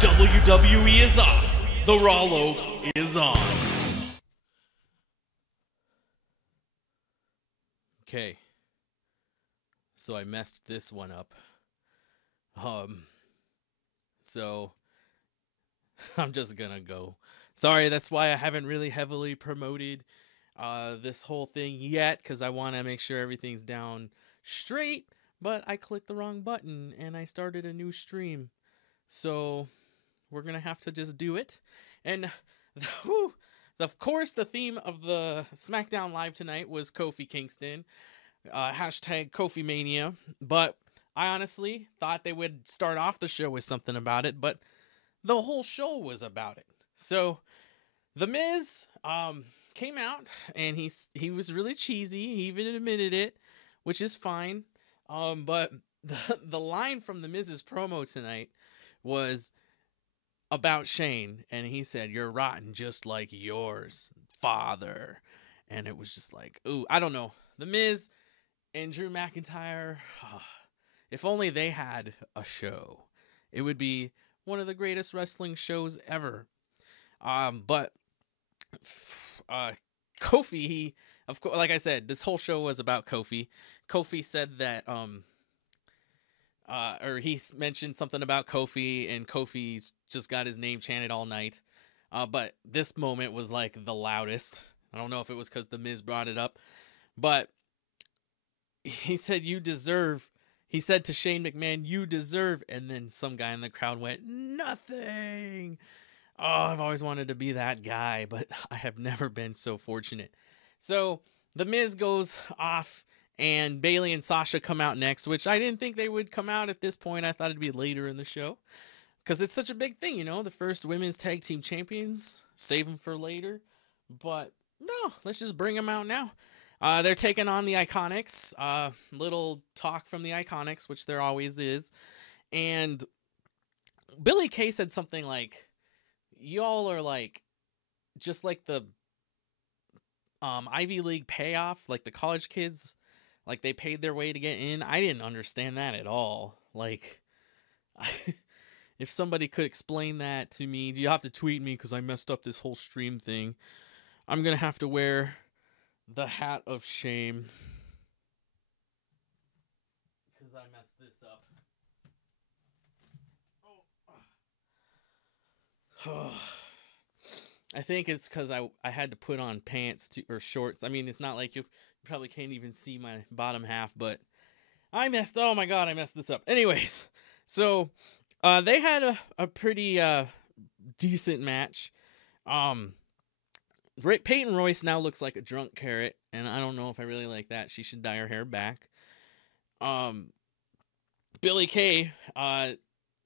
WWE is off. The Raw Loaf is on. Okay. So I messed this one up. So I'm just gonna go. Sorry, that's why I haven't really heavily promoted this whole thing yet, because I want to make sure everything's down straight, but I clicked the wrong button and I started a new stream. So we're gonna have to just do it. And of course, the theme of the Smackdown Live tonight was Kofi Kingston, hashtag Kofi Mania. But I honestly thought they would start off the show with something about it, but the whole show was about it. So The Miz came out and he was really cheesy. He even admitted it, which is fine. But the line from The Miz's promo tonight was about Shane, and he said, "You're rotten just like yours, father." And it was just like, ooh, I don't know. The Miz and Drew McIntyre, if only they had a show, it would be one of the greatest wrestling shows ever. But Kofi, he, of course, like I said, this whole show was about Kofi. Kofi said that or he mentioned something about Kofi, and Kofi's just got his name chanted all night. But this moment was like the loudest. I don't know if it was because the Miz brought it up, but he said, "You deserve." He said to Shane McMahon, "You deserve," and then some guy in the crowd went, "Nothing." Oh, I've always wanted to be that guy, but I have never been so fortunate. So the Miz goes off, and Bayley and Sasha come out next, which I didn't think they would come out at this point. I thought it'd be later in the show, because it's such a big thing, you know, the first women's tag team champions. Save them for later. But no, let's just bring them out now. They're taking on the Iconics. Little talk from the Iconics, which there always is. And Billy Kay said something like, "Y'all are like, just like the Ivy League payoff, like the college kids, like they paid their way to get in." I didn't understand that at all. Like, if somebody could explain that to me, you have to tweet me because I messed up this whole stream thing. I'm going to have to wear the hat of shame because I messed this up. Oh. I think it's because I had to put on pants or shorts. I mean, it's not like you probably can't even see my bottom half, but I messed. Oh my god, I messed this up. Anyways, so they had a pretty decent match. Peyton Royce now looks like a drunk carrot, and I don't know if I really like that. She should dye her hair back. Billy Kay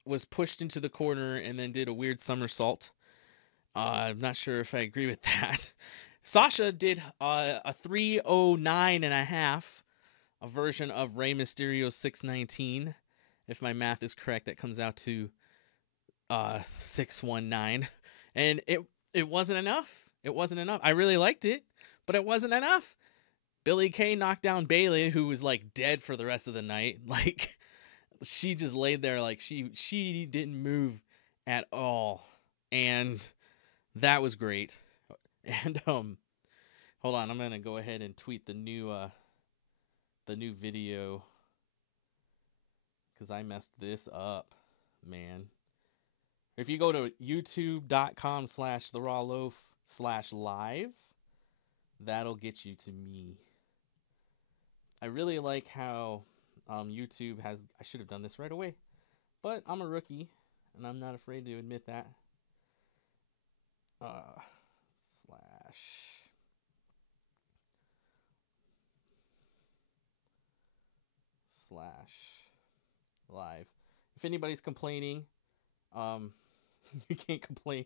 was pushed into the corner and then did a weird somersault. I'm not sure if I agree with that. Sasha did a 309.5, a version of Rey Mysterio's 619. If my math is correct, that comes out to 619. And it wasn't enough. It wasn't enough. I really liked it, but it wasn't enough. Billy Kay knocked down Bayley, who was like dead for the rest of the night. Like, she just laid there like she didn't move at all. And that was great. And hold on, I'm gonna go ahead and tweet the new video because I messed this up, man. If you go to youtube.com/therawloaf/live, that'll get you to me. I really like how YouTube has. I should have done this right away, but I'm a rookie, and I'm not afraid to admit that. /live. If anybody's complaining, you can't complain.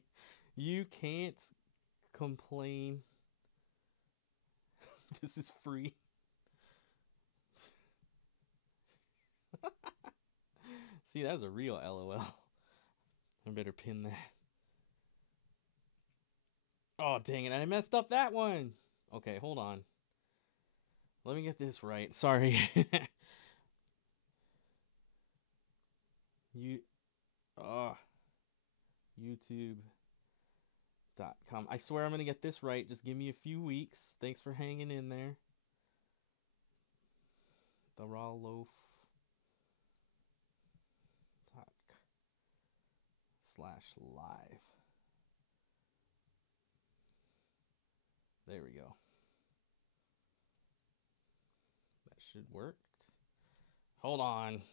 You can't complain. This is free. See, that was a real LOL. I better pin that. Oh, dang it. I messed up that one. Okay, hold on. Let me get this right. Sorry. YouTube.com. I swear I'm going to get this right. Just give me a few weeks. Thanks for hanging in there. The Raw Loaf. /live. There we go. That should work. Hold on.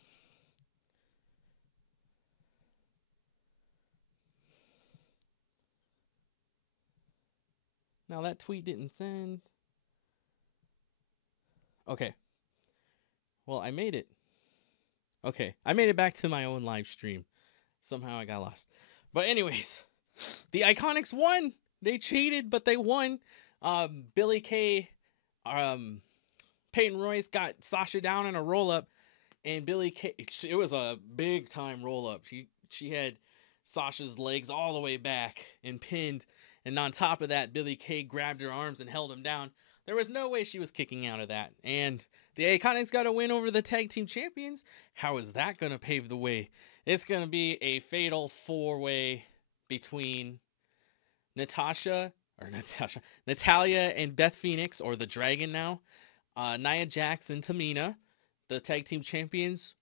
Now that tweet didn't send. Okay. Well, I made it. Okay. I made it back to my own live stream. Somehow I got lost. But anyways, the Iconics won. They cheated, but they won. Billy Kay, Peyton Royce got Sasha down in a roll-up. And Billy Kay, it was a big-time roll-up. She had Sasha's legs all the way back and pinned. And on top of that, Billy Kay grabbed her arms and held him down. There was no way she was kicking out of that. And the Iconics got a win over the tag team champions. How is that going to pave the way? It's going to be a fatal four-way between Natalya and Beth Phoenix, or the Dragon now, Nia Jax and Tamina, the tag team champions,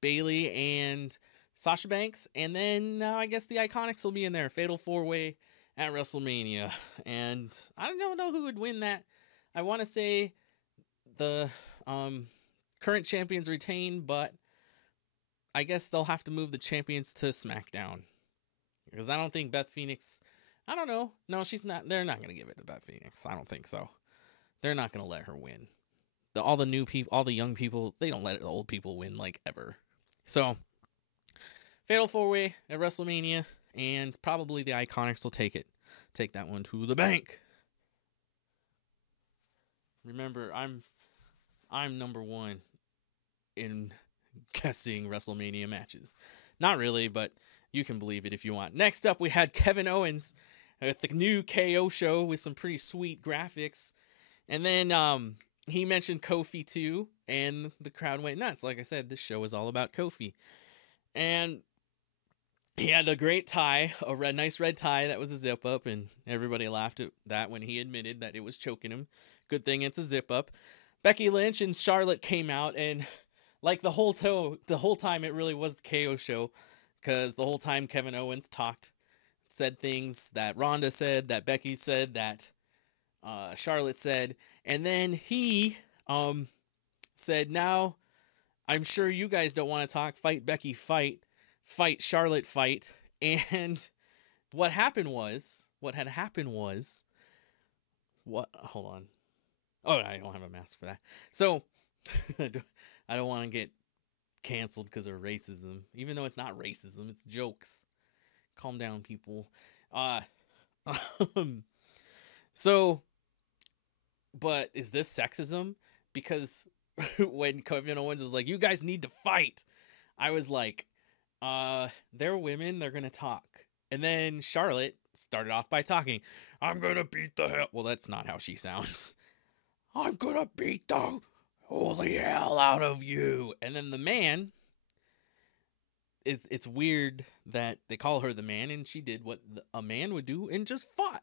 Bayley and Sasha Banks, and then I guess the Iconics will be in there. Fatal four-way at WrestleMania. And I don't know who would win that. I want to say the current champions retain, but I guess they'll have to move the champions to SmackDown. Because I don't think Beth Phoenix, I don't know. No, she's not. They're not going to give it to Beth Phoenix. I don't think so. They're not going to let her win. All the new people, all the young people, they don't let the old people win like ever. So, fatal four-way at WrestleMania, and probably the Iconics will take that one to the bank. Remember, I'm number one in guessing WrestleMania matches. Not really, but you can believe it if you want. Next up, we had Kevin Owens at the new KO show with some pretty sweet graphics. And then he mentioned Kofi too, and the crowd went nuts. Like I said, this show is all about Kofi. And he had a great tie, nice red tie that was a zip up, and everybody laughed at that when he admitted that it was choking him. Good thing it's a zip up. Becky Lynch and Charlotte came out, and like the whole time it really was the KO show, because the whole time Kevin Owens said things that Ronda said, that Becky said, that Charlotte said, and then he said, "Now I'm sure you guys don't want to talk. Fight Becky, fight Charlotte, fight." And what had happened was, hold on. Oh, I don't have a mask for that. So, I don't want to get canceled because of racism. Even though it's not racism, it's jokes. Calm down, people. So, but is this sexism? Because when Kevin Owens is like, "You guys need to fight," I was like, they're women, they're gonna talk. And then Charlotte started off by talking, "I'm gonna beat the hell." Well, that's not how she sounds. "I'm gonna beat the holy hell out of you." And then the man, it's weird that they call her the man, and she did what a man would do and just fought.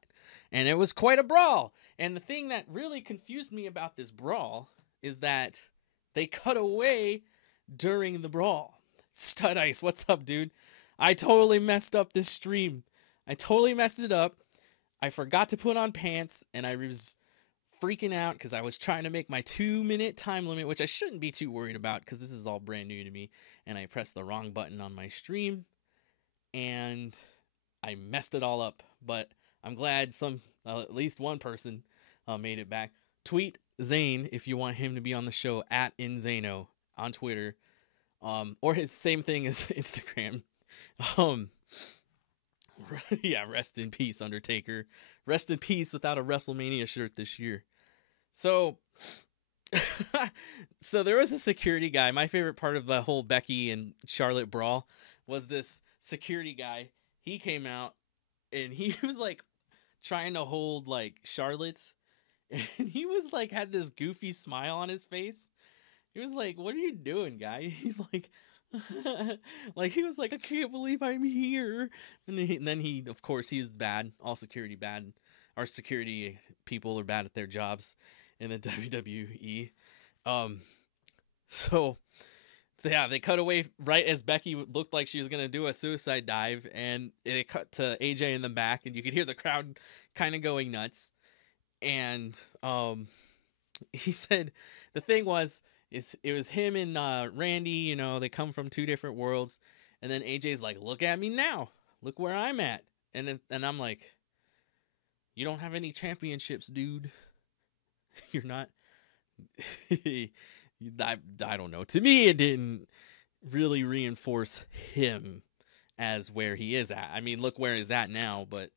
And it was quite a brawl. And the thing that really confused me about this brawl is that they cut away during the brawl. Stud Ice, what's up, dude? I totally messed up this stream. I totally messed it up. I forgot to put on pants, and I was freaking out because I was trying to make my 2-minute time limit, which I shouldn't be too worried about because this is all brand new to me. And I pressed the wrong button on my stream, and I messed it all up. But I'm glad at least one person made it back. Tweet Zane if you want him to be on the show, at InZano on Twitter. Or his same thing as Instagram. Yeah, rest in peace, Undertaker. Rest in peace without a WrestleMania shirt this year. So, so there was a security guy. My favorite part of the whole Becky and Charlotte brawl was this security guy. He came out and he was like trying to hold like Charlotte, and he was like had this goofy smile on his face. He was like, "What are you doing, guy?" He's like, Like he was like, I can't believe I'm here. And then he, of course, he's bad. All security bad. Our security people are bad at their jobs in the WWE. Um, so yeah, they cut away right as Becky looked like she was gonna do a suicide dive, and it cut to AJ in the back, and you could hear the crowd kind of going nuts. And he said the thing was is it was him and Randy. You know, they come from two different worlds, and then AJ's like, "Look at me now, look where I'm at," and I'm like, "You don't have any championships, dude. You're not." I don't know. To me, it didn't really reinforce him as where he is at. I mean, look where he's at now. But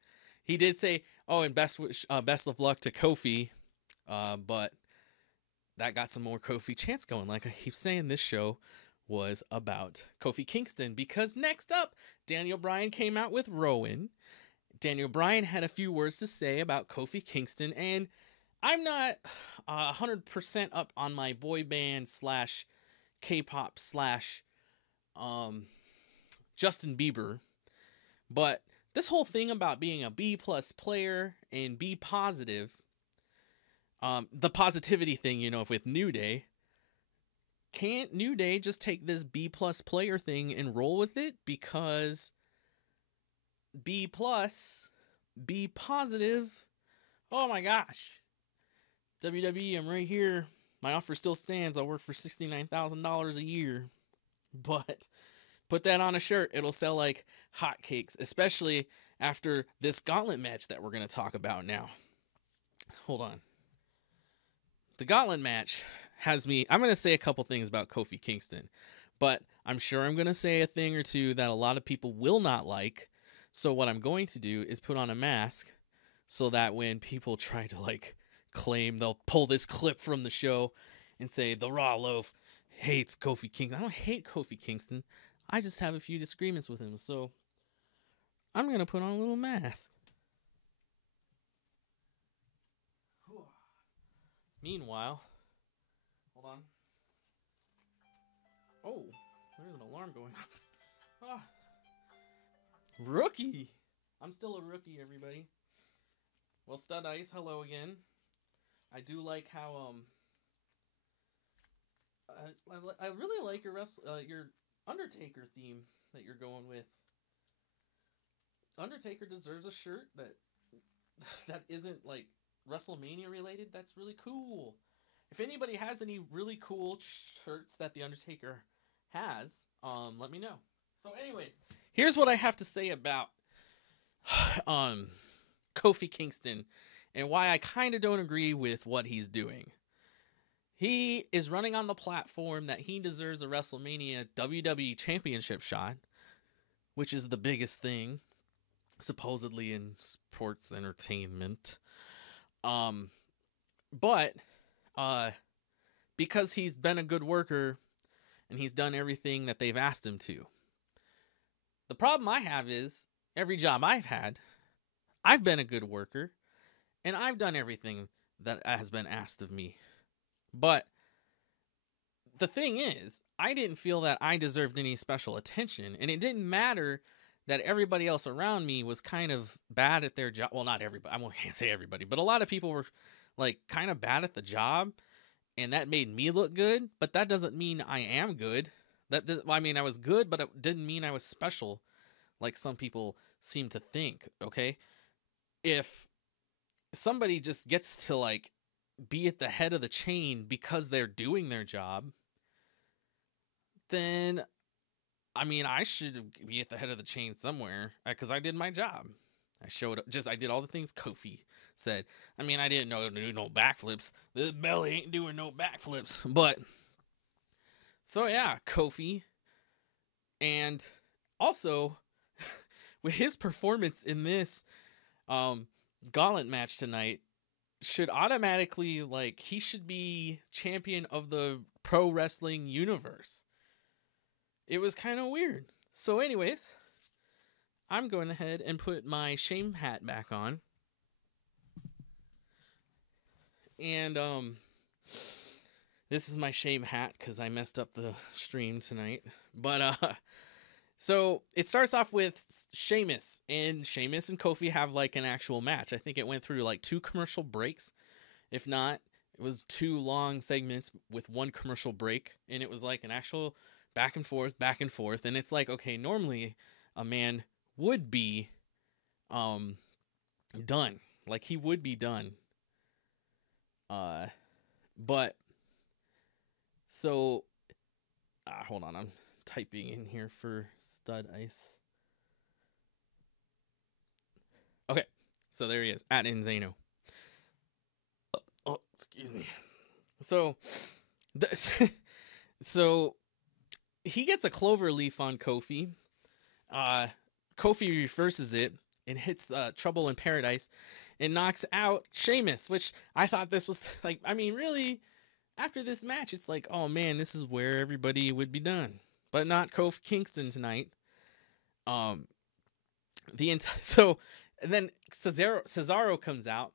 he did say, "Oh, and best of luck to Kofi." But that got some more Kofi chants going. Like I keep saying, this show was about Kofi Kingston because next up, Daniel Bryan came out with Rowan. Daniel Bryan had a few words to say about Kofi Kingston, and I'm not 100% up on my boy band slash K-pop slash Justin Bieber, but this whole thing about being a B+ player and be positive, the positivity thing, you know, with New Day, can't New Day just take this B+ player thing and roll with it? Because B+, be positive. Oh my gosh. WWE, I'm right here. My offer still stands. I'll work for $69,000 a year. But put that on a shirt. It'll sell like hotcakes, especially after this gauntlet match that we're going to talk about now. Hold on. The gauntlet match has me... I'm going to say a couple things about Kofi Kingston, but I'm sure I'm going to say a thing or two that a lot of people will not like. So what I'm going to do is put on a mask so that when people try to like claim, they'll pull this clip from the show and say the Raw Loaf hates Kofi Kingston. I don't hate Kofi Kingston. I just have a few disagreements with him. So I'm going to put on a little mask. Meanwhile, hold on. Oh, there's an alarm going off. Ah. Rookie. I'm still a rookie, everybody. Well, Stud Ice, hello again. I do like how I really like your Undertaker theme that you're going with. Undertaker deserves a shirt that isn't like WrestleMania related. That's really cool. If anybody has any really cool shirts that the Undertaker has, let me know. So, anyways, here's what I have to say about Kofi Kingston and why I kind of don't agree with what he's doing. He is running on the platform that he deserves a WrestleMania WWE Championship shot, which is the biggest thing supposedly in sports entertainment. But because he's been a good worker and he's done everything that they've asked him to. The problem I have is every job I've had, I've been a good worker and I've done everything that has been asked of me. But the thing is, I didn't feel that I deserved any special attention, and it didn't matter that everybody else around me was kind of bad at their job. Well, not everybody. I can't say everybody, but a lot of people were like kind of bad at the job, and that made me look good. But that doesn't mean I am good. I mean, I was good, but it didn't mean I was special, like some people seem to think. Okay, if somebody just gets to like be at the head of the chain because they're doing their job, then I mean, I should be at the head of the chain somewhere because I did my job. I showed up. I did all the things Kofi said. I mean, I didn't know to do no backflips. The belly ain't doing no backflips. But, so yeah, Kofi. And also, with his performance in this gauntlet match tonight, should automatically, like, he should be champion of the pro wrestling universe. It was kind of weird. So anyways, I'm going ahead and put my shame hat back on. And this is my shame hat because I messed up the stream tonight. But so it starts off with Sheamus, and Sheamus and Kofi have like an actual match. I think it went through like 2 commercial breaks. If not, it was 2 long segments with 1 commercial break, and it was like an actual back and forth. And it's like, okay, normally a man would be done. Like he would be done. But so hold on, I'm typing in here for Stud Ice. Okay, so there he is at Enzano. Oh, excuse me. So, so he gets a clover leaf on Kofi. Kofi reverses it and hits Trouble in Paradise and knocks out Sheamus, which I thought this was like, I mean, really, after this match, it's like, oh man, this is where everybody would be done, but not Kofi Kingston tonight. So, and then Cesaro comes out,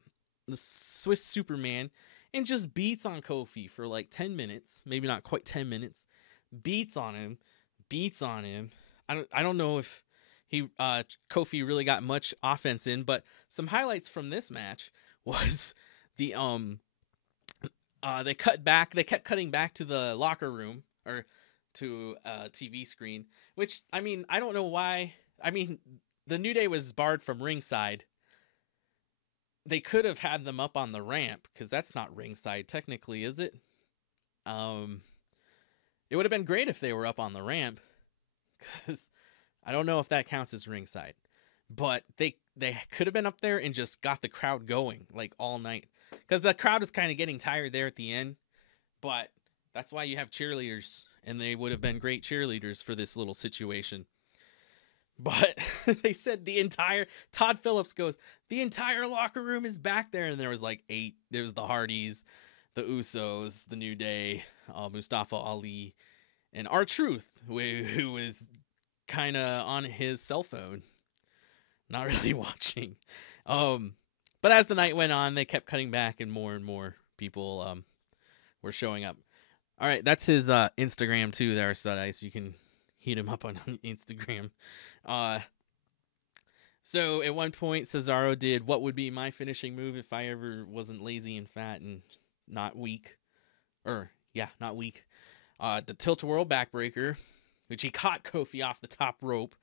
the Swiss Superman, and just beats on Kofi for like 10 minutes, maybe not quite 10 minutes. Beats on him. I don't know if Kofi really got much offense in, but some highlights from this match was the they kept cutting back to the locker room or to a TV screen, which, I mean, I don't know why. I mean, the New Day was barred from ringside. They could have had them up on the ramp, because that's not ringside technically, is it? It would have been great if they were up on the ramp, because I don't know if that counts as ringside. But they could have been up there and just got the crowd going like all night, because the crowd is kind of getting tired there at the end. But that's why you have cheerleaders, and they would have been great cheerleaders for this little situation. But they said Todd Phillips goes, the entire locker room is back there. And there was like 8. There was the Hardys, the Usos, the New Day, Mustafa Ali, and R-Truth, who was kind of on his cell phone, not really watching. But as the night went on, they kept cutting back, and more people were showing up. All right, that's his Instagram too there, Stud Ice. You can hit him up on Instagram. So at one point, Cesaro did what would be my finishing move if I ever wasn't lazy and fat and not weak. Not weak. The tilt-a-whirl backbreaker, which he caught Kofi off the top rope.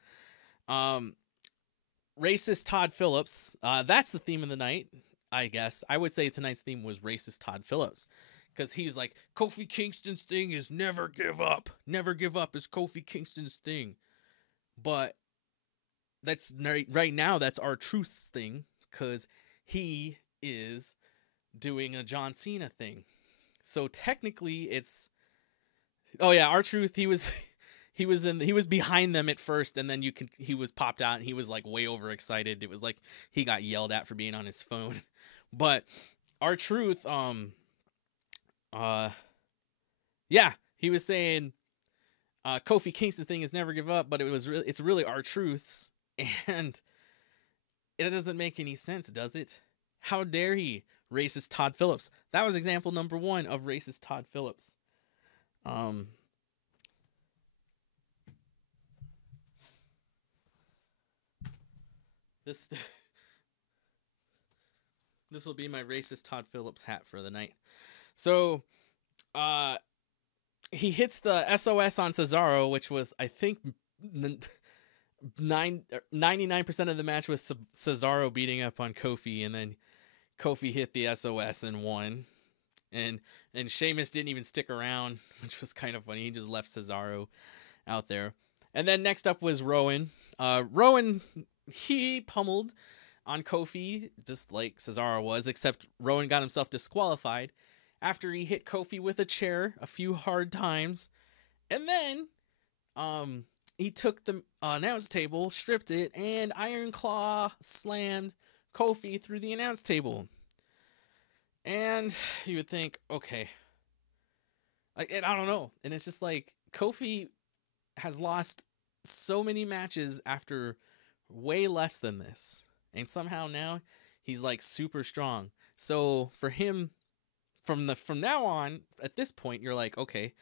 Racist Todd Phillips. That's the theme of the night, I guess. I would say tonight's theme was racist Todd Phillips, because he's like, Kofi Kingston's thing is never give up. Never give up is Kofi Kingston's thing. But that's right now, that's R-Truth's thing, because he is doing a John Cena thing. So technically it's, oh yeah, R-Truth, he was behind them at first, and then he was popped out, and he was like way overexcited. It was like he got yelled at for being on his phone. But R-Truth, he was saying Kofi Kingston thing is never give up, but it's really R-Truth's, and it doesn't make any sense, does it? How dare he? Racist Todd Phillips. That was example number 1 of racist Todd Phillips. This will be my racist Todd Phillips hat for the night. So, he hits the SOS on Cesaro, which was, I think, 99% of the match was Cesaro beating up on Kofi, and then Kofi hit the SOS and won. And Sheamus didn't even stick around, which was kind of funny. He just left Cesaro out there. And then next up was Rowan. Rowan, he pummeled on Kofi just like Cesaro was, except Rowan got himself disqualified after he hit Kofi with a chair a few hard times. And then he took the announce table, stripped it, and Iron Claw slammed Kofi through the announce table. And you would think, okay, I don't know. And it's just like, Kofi has lost so many matches after way less than this, and somehow now he's like super strong. So for him, from now on, at this point, you're like, okay,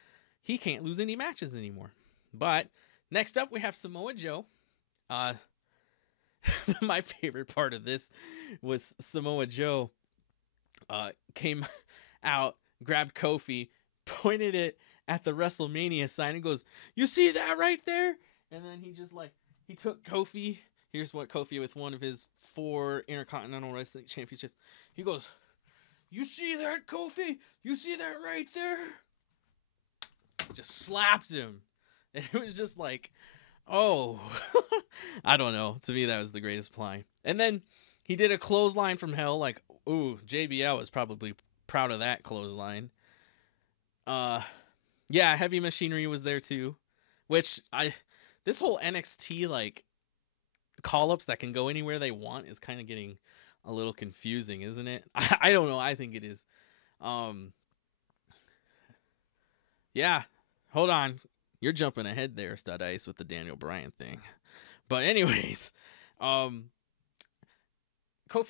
he can't lose any matches anymore. But next up, we have Samoa Joe. My favorite part of this was Samoa Joe came out, grabbed Kofi, pointed it at the WrestleMania sign, and goes, "You see that right there?" And then he just he took Kofi. Here's what Kofi, with one of his 4 Intercontinental Wrestling Championships, he goes, "You see that, Kofi? You see that right there?" Just slapped him. And it was just like, oh, I don't know. To me, that was the greatest ply. And then he did a clothesline from hell. Like, ooh, JBL was probably proud of that clothesline. Yeah, Heavy Machinery was there too. Which this whole NXT call-ups that can go anywhere they want is kind of getting a little confusing, isn't it? I don't know. I think it is. Yeah, hold on. You're jumping ahead there, Stud Ice, with the Daniel Bryan thing. But anyways, Kofi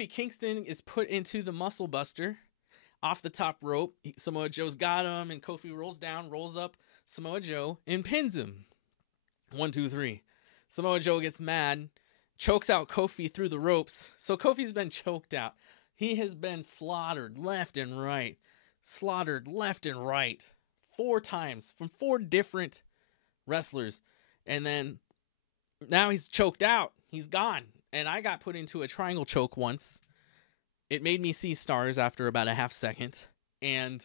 Kingston is put into the Muscle Buster off the top rope. Samoa Joe's got him, and Kofi rolls down, rolls up Samoa Joe, and pins him. 1, 2, 3. Samoa Joe gets mad, chokes out Kofi through the ropes. So Kofi's been choked out. He has been slaughtered left and right. 4 times from 4 different wrestlers. And then now he's choked out. He's gone. And I got put into a triangle choke once. It made me see stars after about a half second. And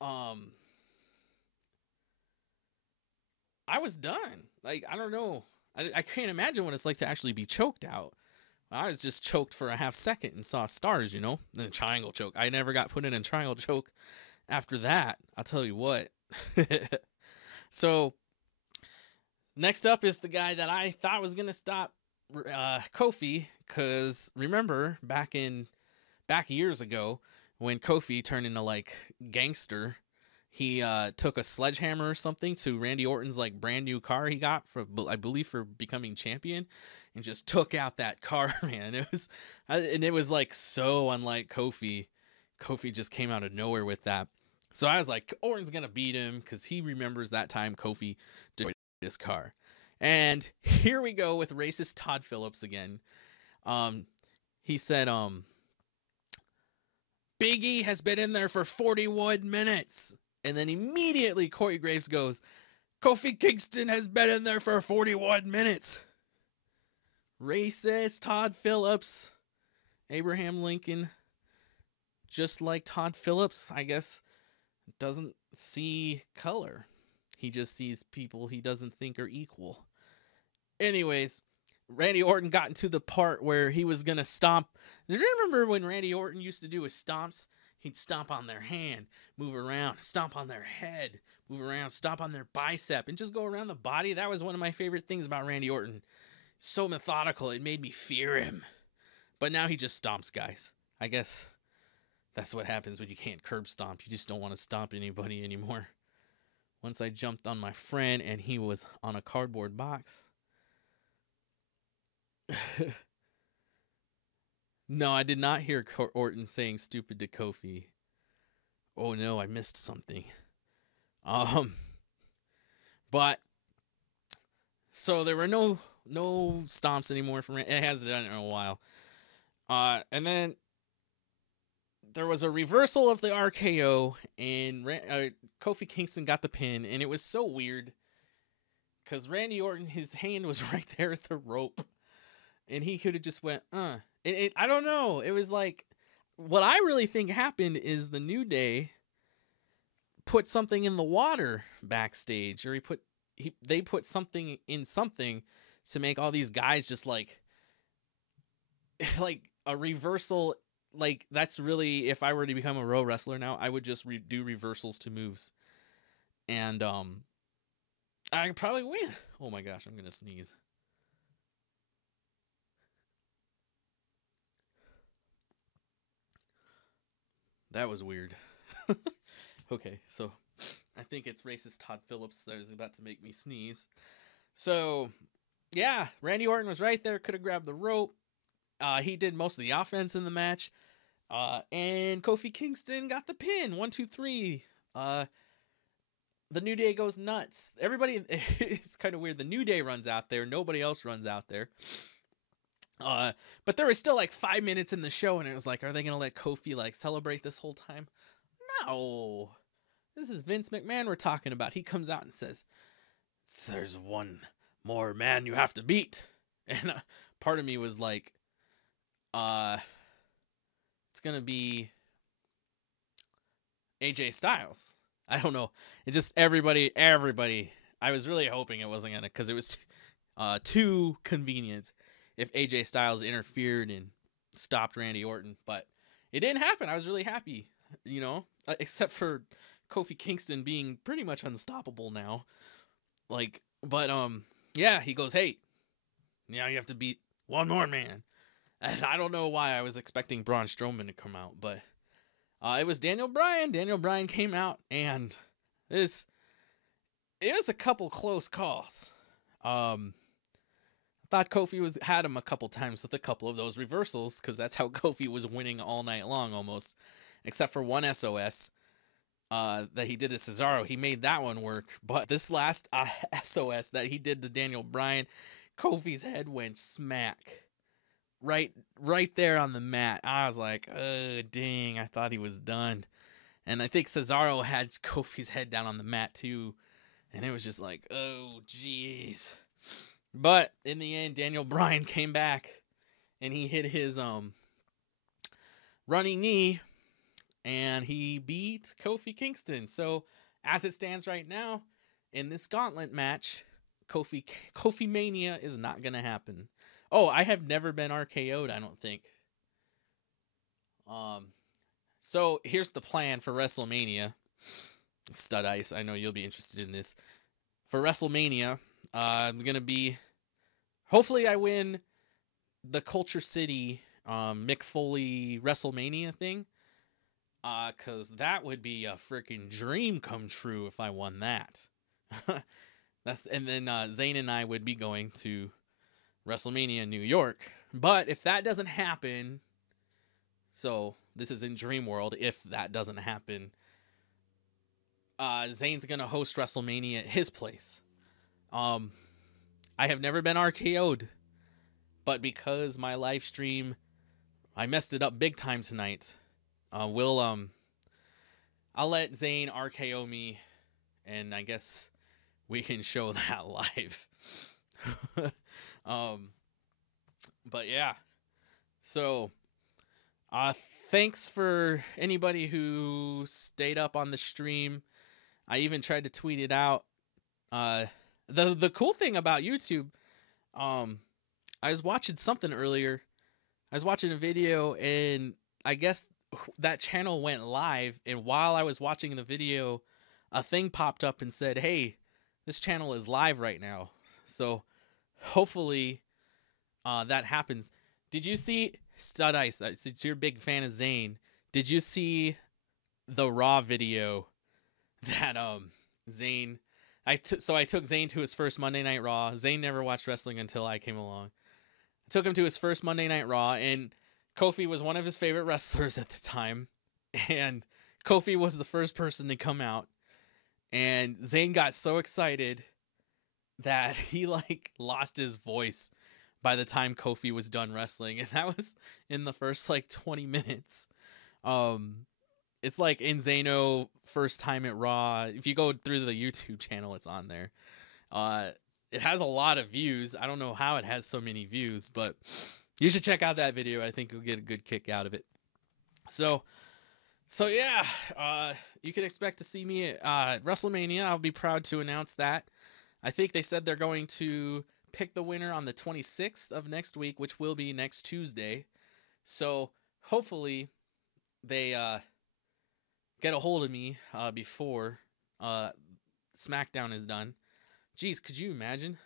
I was done. Like, I don't know. I can't imagine what it's like to actually be choked out. I was just choked for a half second and saw stars, you know? Then a triangle choke. I never got put in a triangle choke after that. I'll tell you what. So, next up is the guy that I thought was going to stop Kofi. Because, remember, back years ago, when Kofi turned into, gangster, he took a sledgehammer or something to Randy Orton's, brand new car he got, I believe, for becoming champion. And just took out that car, man. It was so unlike Kofi. Kofi just came out of nowhere with that. So I was like, Orton's gonna beat him because he remembers that time Kofi destroyed his car. And here we go with racist Todd Phillips again. He said, Big E has been in there for 41 minutes. And then immediately Corey Graves goes, Kofi Kingston has been in there for 41 minutes. Racist Todd Phillips. Abraham Lincoln, just like Todd Phillips, I guess, doesn't see color. He just sees people he doesn't think are equal. Anyways, Randy Orton got into the part where he was going to stomp. Do you remember when Randy Orton used to do his stomps? He'd stomp on their hand, move around, stomp on their head, move around, stomp on their bicep, and just go around the body. That was one of my favorite things about Randy Orton. So methodical, it made me fear him. But now he just stomps guys. I guess that's what happens when you can't curb stomp. You just don't want to stomp anybody anymore. Once I jumped on my friend and he was on a cardboard box. No, I did not hear Orton saying stupid to Kofi. Oh no, I missed something. But so there were no stomps anymore from Randy. It hasn't done it in a while. And then there was a reversal of the RKO, and Kofi Kingston got the pin, and it was so weird because Randy Orton, his hand was right there at the rope, and he could have just went, I don't know. It was like, what I really think happened is the New Day put something in the water backstage, or they put something in something to make all these guys just like a reversal. Like, that's really, if I were to become a Raw wrestler now, I would just do reversals to moves. And I could probably win. Oh my gosh, I'm going to sneeze. That was weird. Okay, so I think it's racist Todd Phillips that is about to make me sneeze. So, yeah, Randy Orton was right there, could have grabbed the rope. He did most of the offense in the match. And Kofi Kingston got the pin. 1, 2, 3. the New Day goes nuts. Everybody, it's kind of weird. The New Day runs out there. Nobody else runs out there. But there was still like 5 minutes in the show, and it was like, are they going to let Kofi like celebrate this whole time? No. This is Vince McMahon we're talking about. He comes out and says, there's one more man you have to beat. And part of me was like, it's going to be AJ Styles. I don't know. It just everybody. I was really hoping it wasn't going to, because it was too convenient if AJ Styles interfered and stopped Randy Orton. But it didn't happen. I was really happy, except for Kofi Kingston being pretty much unstoppable now. Yeah, he goes, hey, now you have to beat one more man. And I don't know why I was expecting Braun Strowman to come out, but it was Daniel Bryan. Daniel Bryan came out, and it was a couple close calls. I thought Kofi had him a couple times with a couple of those reversals, because that's how Kofi was winning all night long almost, except for one SOS that he did to Cesaro. He made that one work, but this last SOS that he did to Daniel Bryan, Kofi's head went smack right there on the mat. I was like, oh, dang, I thought he was done. And I think Cesaro had Kofi's head down on the mat too, and it was just like, oh, jeez. But in the end, Daniel Bryan came back, and he hit his running knee, and he beat Kofi Kingston. So as it stands right now, in this gauntlet match, Kofi Mania is not going to happen. Oh, I have never been RKO'd, I don't think. So here's the plan for WrestleMania. Stud Ice, I know you'll be interested in this. For WrestleMania, I'm going to be... Hopefully I win the Culture City Mick Foley WrestleMania thing. Because that would be a freaking dream come true if I won that. And then Zayn and I would be going to WrestleMania in New York. But if that doesn't happen, so this is in Dream World, if that doesn't happen, Zayn's going to host WrestleMania at his place. I have never been RKO'd, but because my live stream, I messed it up big time tonight, I'll let Zayn RKO me, and I guess we can show that live. But yeah, so thanks for anybody who stayed up on the stream. I even tried to tweet it out. The cool thing about YouTube, I was watching something earlier. I was watching a video, and I guess that channel went live, and while I was watching the video, a thing popped up and said, hey, this channel is live right now. So hopefully that happens. Did you see Stud Ice? Since you're a big fan of Zayn, did you see the Raw video that Zayn... So I took Zayn to his first Monday Night Raw. Zayn never watched wrestling until I came along. I took him to his first Monday Night Raw, and Kofi was one of his favorite wrestlers at the time. And Kofi was the first person to come out. And Zayn got so excited that he lost his voice by the time Kofi was done wrestling. And that was in the first 20 minutes. It's like in Zayno first time at Raw. If you go through the YouTube channel, it's on there. It has a lot of views. I don't know how it has so many views, but you should check out that video. I think you'll get a good kick out of it. So yeah, you can expect to see me at WrestleMania. I'll be proud to announce that. I think they said they're going to pick the winner on the 26th of next week, which will be next Tuesday. So hopefully they get a hold of me before Smackdown is done. Jeez, could you imagine?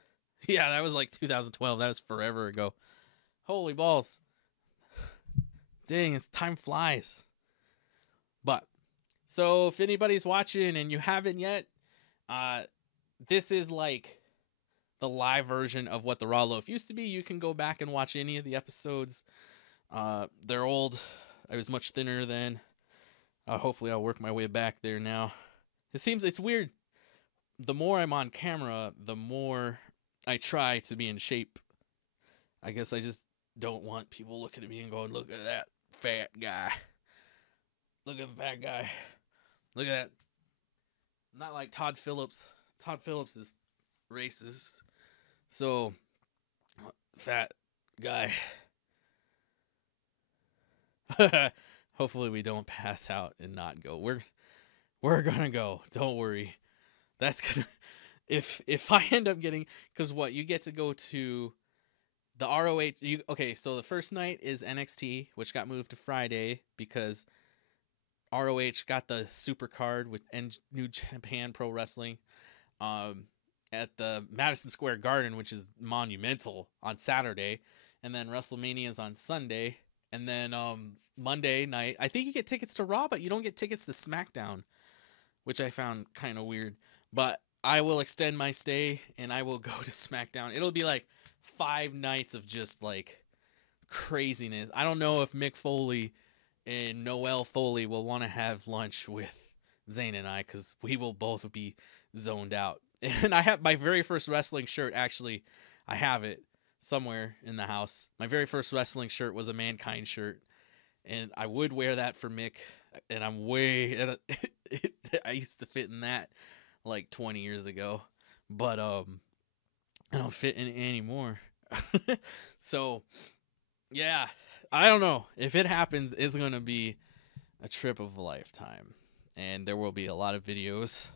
Yeah, that was 2012. That was forever ago. Holy balls. Dang, time flies. But, so if anybody's watching and you haven't yet, this is the live version of what the Raw Loaf used to be. You can go back and watch any of the episodes. They're old. I was much thinner then. Hopefully I'll work my way back there now. It's weird. the more I'm on camera, the more I try to be in shape. I guess I just don't want people looking at me and going, "Look at that fat guy. Look at the fat guy. Look at that." Not like Todd Phillips. Todd Phillips is racist. So, fat guy. Hopefully we don't pass out and not go. We're gonna go. Don't worry. That's gonna if I end up getting, because what, you get to go to the ROH. Okay, so the first night is NXT, which got moved to Friday because ROH got the super card with New Japan Pro Wrestling at the Madison Square Garden, which is monumental, on Saturday, and then WrestleMania is on Sunday, and then Monday night I think you get tickets to Raw, but you don't get tickets to SmackDown, which I found kind of weird. But I will extend my stay and I will go to SmackDown. It'll be like 5 nights of just like craziness. I don't know if Mick Foley and Noel Foley will want to have lunch with Zane and I, because we will both be zoned out. And I have my very first wrestling shirt. Actually, I have it somewhere in the house. My very first wrestling shirt was a Mankind shirt, and I would wear that for Mick. And I'm way I used to fit in that like 20 years ago, but I don't fit in it anymore. So yeah, I don't know if it happens. It's gonna be a trip of a lifetime, and there will be a lot of videos.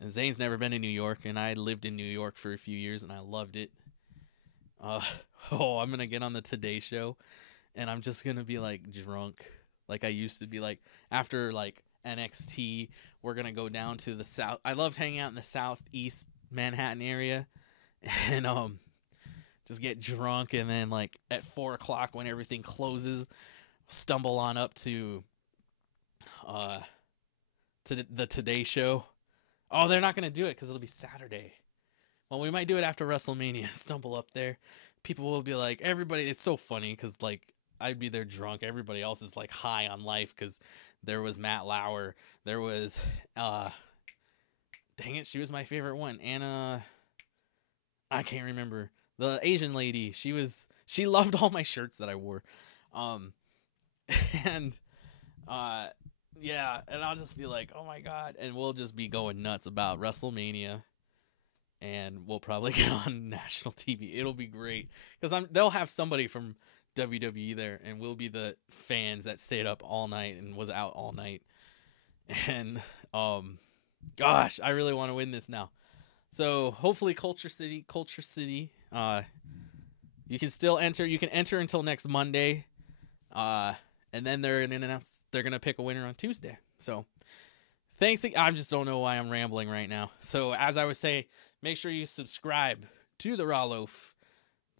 And Zane's never been to New York, and I lived in New York for a few years, and I loved it. I'm gonna get on the Today Show, and I'm just gonna be like drunk, like I used to be. Like after like NXT, we're gonna go down to the south. I loved hanging out in the southeast Manhattan area, and just get drunk, and then like at 4:00 when everything closes, stumble on up to the Today Show. Oh, they're not gonna do it because it'll be Saturday. Well, we might do it after WrestleMania. Stumble up there. People will be like, everybody. It's so funny because like I'd be there drunk. Everybody else is like high on life because there was Matt Lauer. There was dang it, she was my favorite one. Anna, I can't remember. The Asian lady. She loved all my shirts that I wore. And yeah, and I'll just be like, oh my god, and we'll just be going nuts about WrestleMania, and we'll probably get on national TV. It'll be great because they'll have somebody from WWE there, and we'll be the fans that stayed up all night and was out all night. And gosh, I really want to win this now. So hopefully Culture City. You can still enter. You can enter until next Monday. And then they're gonna announce they're gonna pick a winner on Tuesday. So thanks. I just don't know why I'm rambling right now. So as I was saying, make sure you subscribe to the Raw Loaf.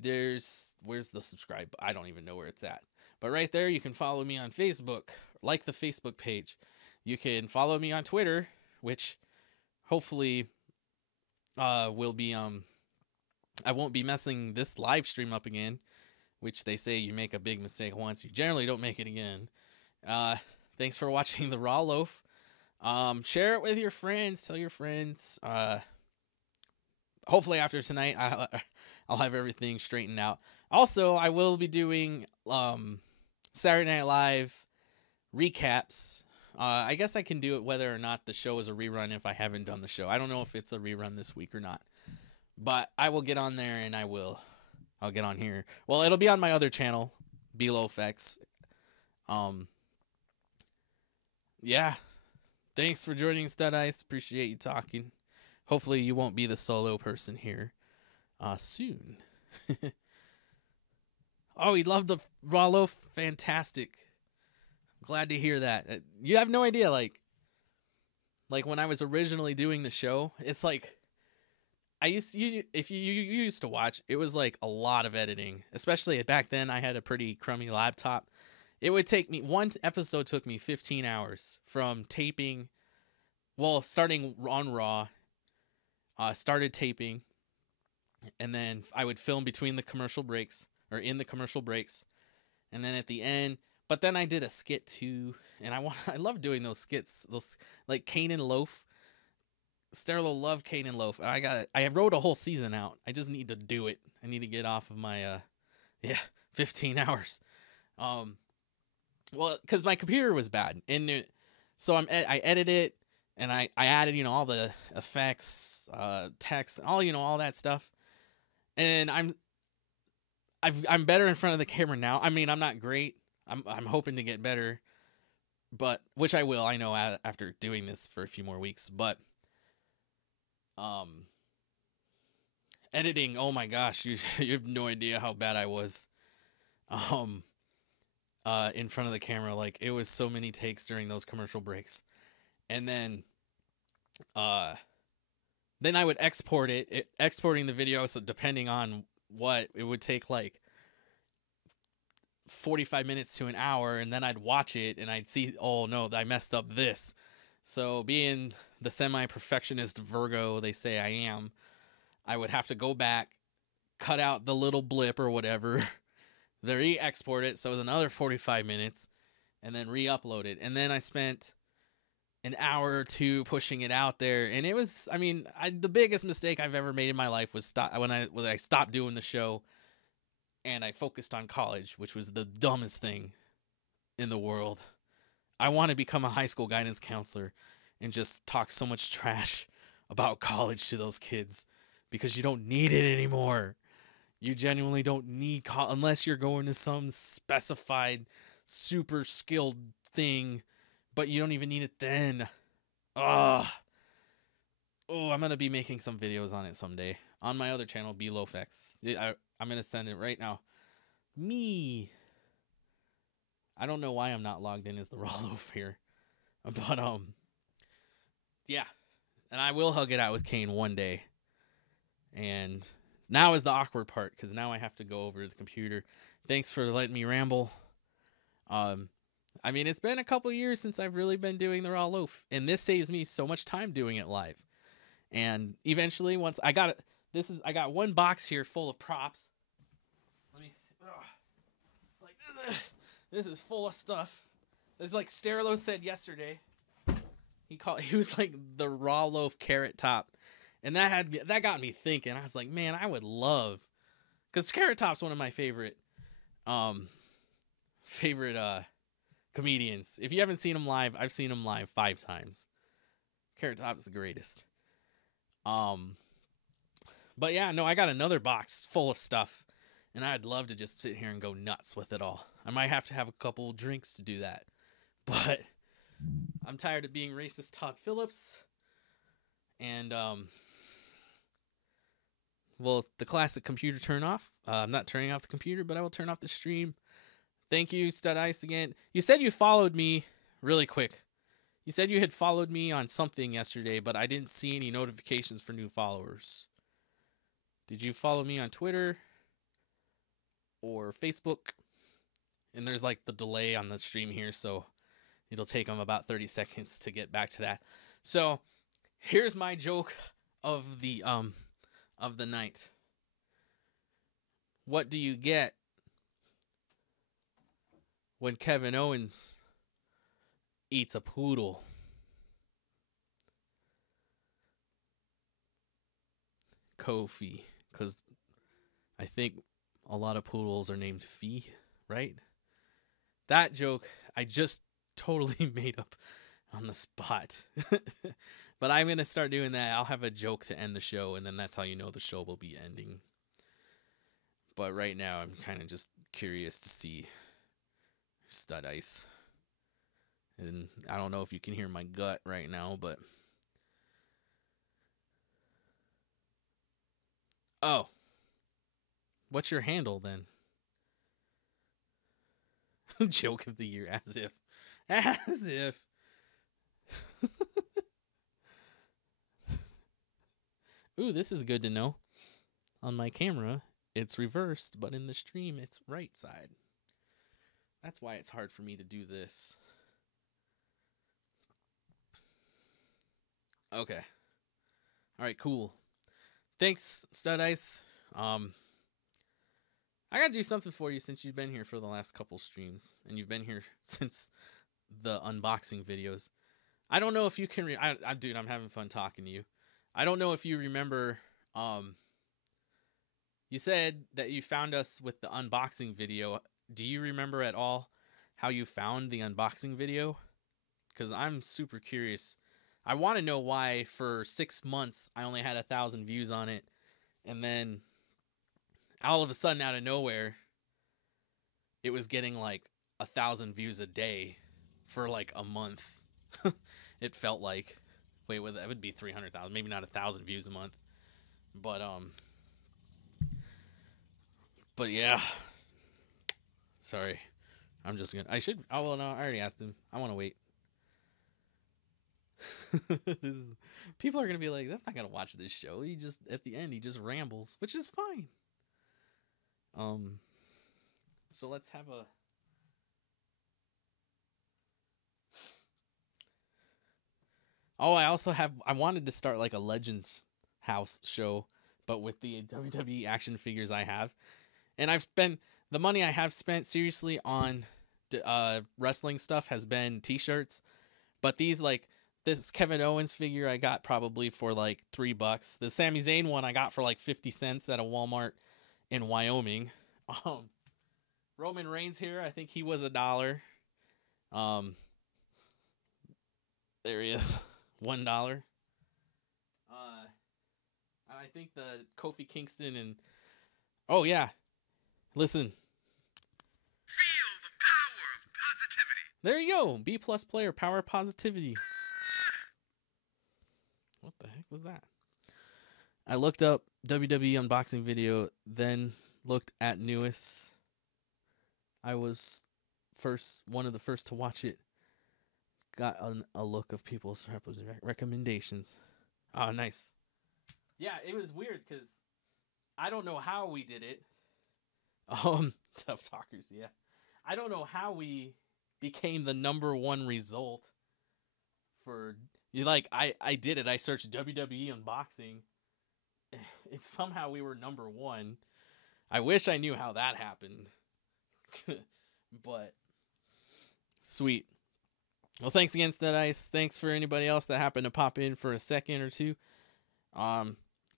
Where's the subscribe? I don't even know where it's at. But right there, you can follow me on Facebook, like the Facebook page. You can follow me on Twitter, which hopefully will be I won't be messing this live stream up again, which they say you make a big mistake once, you generally don't make it again. Thanks for watching the Raw Loaf. Share it with your friends. Tell your friends. Hopefully after tonight, I'll have everything straightened out. Also, I will be doing Saturday Night Live recaps. I guess I can do it whether or not the show is a rerun if I haven't done the show. I don't know if it's a rerun this week or not. But I will get on there, and I'll get on here. Well, it'll be on my other channel, BLoafX. Yeah. Thanks for joining, Stud Ice. Appreciate you talking. Hopefully you won't be the solo person here soon. Oh, he loved the Raw Loaf. Fantastic. Glad to hear that. You have no idea, like when I was originally doing the show, it's like if you used to watch, it was like a lot of editing, especially back then. I had a pretty crummy laptop. It would take me, one episode took me 15 hours from taping. Well, starting on Raw, started taping, and then I would film between the commercial breaks, or in the commercial breaks, and then at the end. But then I did a skit too, and I love doing those skits, those like Kane and Loaf. Sterlo love Kane and Loaf. I wrote a whole season out. I just need to do it. I need to get off of my 15 hours. Well, because my computer was bad, and so I edited it, and I added all the effects, text, all that stuff, and I'm better in front of the camera now. I mean, I'm not great. I'm hoping to get better, but which I will. I know after doing this for a few more weeks, but editing. Oh my gosh, you have no idea how bad I was. In front of the camera, like it was so many takes during those commercial breaks, and then I would export it, exporting the video. So depending on what it would take, like 45 minutes to an hour, and then I'd watch it and I'd see, oh no, I messed up this. So being the semi-perfectionist Virgo they say I am, I would have to go back, cut out the little blip or whatever, then re-export it, so it was another 45 minutes, and then re-upload it. And then I spent an hour or two pushing it out there, and it was, I mean, the biggest mistake I've ever made in my life was when I stopped doing the show, and I focused on college, which was the dumbest thing in the world. I want to become a high school guidance counselor and just talk so much trash about college to those kids, because you don't need it anymore. You genuinely don't need unless you're going to some specified, super skilled thing, but you don't even need it then. Oh, I'm going to be making some videos on it someday. On my other channel, BLoafX. I'm going to send it right now. I don't know why I'm not logged in as the Raw Loaf here. But, yeah. And I will hug it out with Kane one day. And now is the awkward part, because now I have to go over to the computer. Thanks for letting me ramble. I mean, it's been a couple years since I've really been doing the Raw Loaf, and this saves me so much time doing it live. And eventually, once I got it, I got one box here full of props. Let me, this is full of stuff. It's like Sterlo said yesterday. He was like the Raw Loaf carrot top. And that got me thinking. I was like, man, I would love, because Carrot Top's one of my favorite comedians. If you haven't seen him live, I've seen him live 5 times. Carrot Top is the greatest. But yeah, no, I got another box full of stuff, and I'd love to just sit here and go nuts with it all. I might have to have a couple drinks to do that, but I'm tired of being racist Todd Phillips. And well, the classic computer turn off. I'm not turning off the computer, but I will turn off the stream. Thank you, Stud Ice, again. You said you followed me really quick. You said you had followed me on something yesterday, but I didn't see any notifications for new followers. Did you follow me on Twitter or Facebook? And there's like the delay on the stream here, so it'll take them about 30 seconds to get back to that. So here's my joke of the night. What do you get when Kevin Owens eats a poodle? Kofi, because I think a lot of poodles are named Fee, right? That joke I just totally made up on the spot. But I'm going to start doing that. I'll have a joke to end the show, and then that's how you know the show will be ending. But right now, I'm kind of just curious to see Stud Ice. And I don't know if you can hear my gut right now, but... Oh. What's your handle, then? Joke of the year, as if. As if. Ooh, this is good to know. On my camera, it's reversed, but in the stream, it's right side. That's why it's hard for me to do this. Okay. All right, cool. Thanks, Stud Ice. I gotta do something for you since you've been here for the last couple streams, and you've been here since the unboxing videos. I don't know if you can... Dude, I'm having fun talking to you. I don't know if you remember. You said that you found us with the unboxing video. Do you remember at all how you found the unboxing video? Because I'm super curious. I want to know why for 6 months I only had 1,000 views on it, and then all of a sudden, out of nowhere, it was getting like 1,000 views a day for like a month. It felt like, wait, well, that would be 300,000, maybe not 1,000 views a month, but yeah. Sorry, I'm just gonna. I should. Oh well, no, I already asked him. I want to wait. People are gonna be like, "I'm not gonna watch this show." He just at the end he just rambles, which is fine. So let's have a. Oh, I wanted to start like a Legends House show, but with the WWE action figures I have, and I've spent the money I have spent seriously on wrestling stuff has been T-shirts, but these like. This Kevin Owens figure I got probably for like $3. The Sami Zayn one I got for like 50 cents at a Walmart in Wyoming. Roman Reigns here, I think he was $1. There he is, $1. I think the Kofi Kingston and oh yeah, listen. Feel the power of positivity. There you go, B+ player, power positivity. What the heck was that? I looked up WWE unboxing video, then looked at newest. I was one of the first to watch it. Got a look of people's recommendations. Oh, nice. Yeah, it was weird because I don't know how we did it. Tough talkers, yeah. I don't know how we became the #1 result for. Like, I did it. I searched WWE unboxing. And somehow we were #1. I wish I knew how that happened. But, sweet. Well, thanks again, Stud Ice. Thanks for anybody else that happened to pop in for a second or two.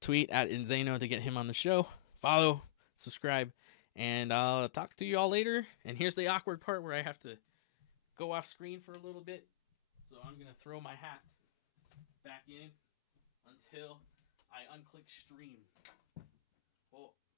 Tweet at Inzano to get him on the show. Follow, subscribe, and I'll talk to you all later. And here's the awkward part where I have to go off screen for a little bit. So I'm going to throw my hat back in until I unclick stream. Well,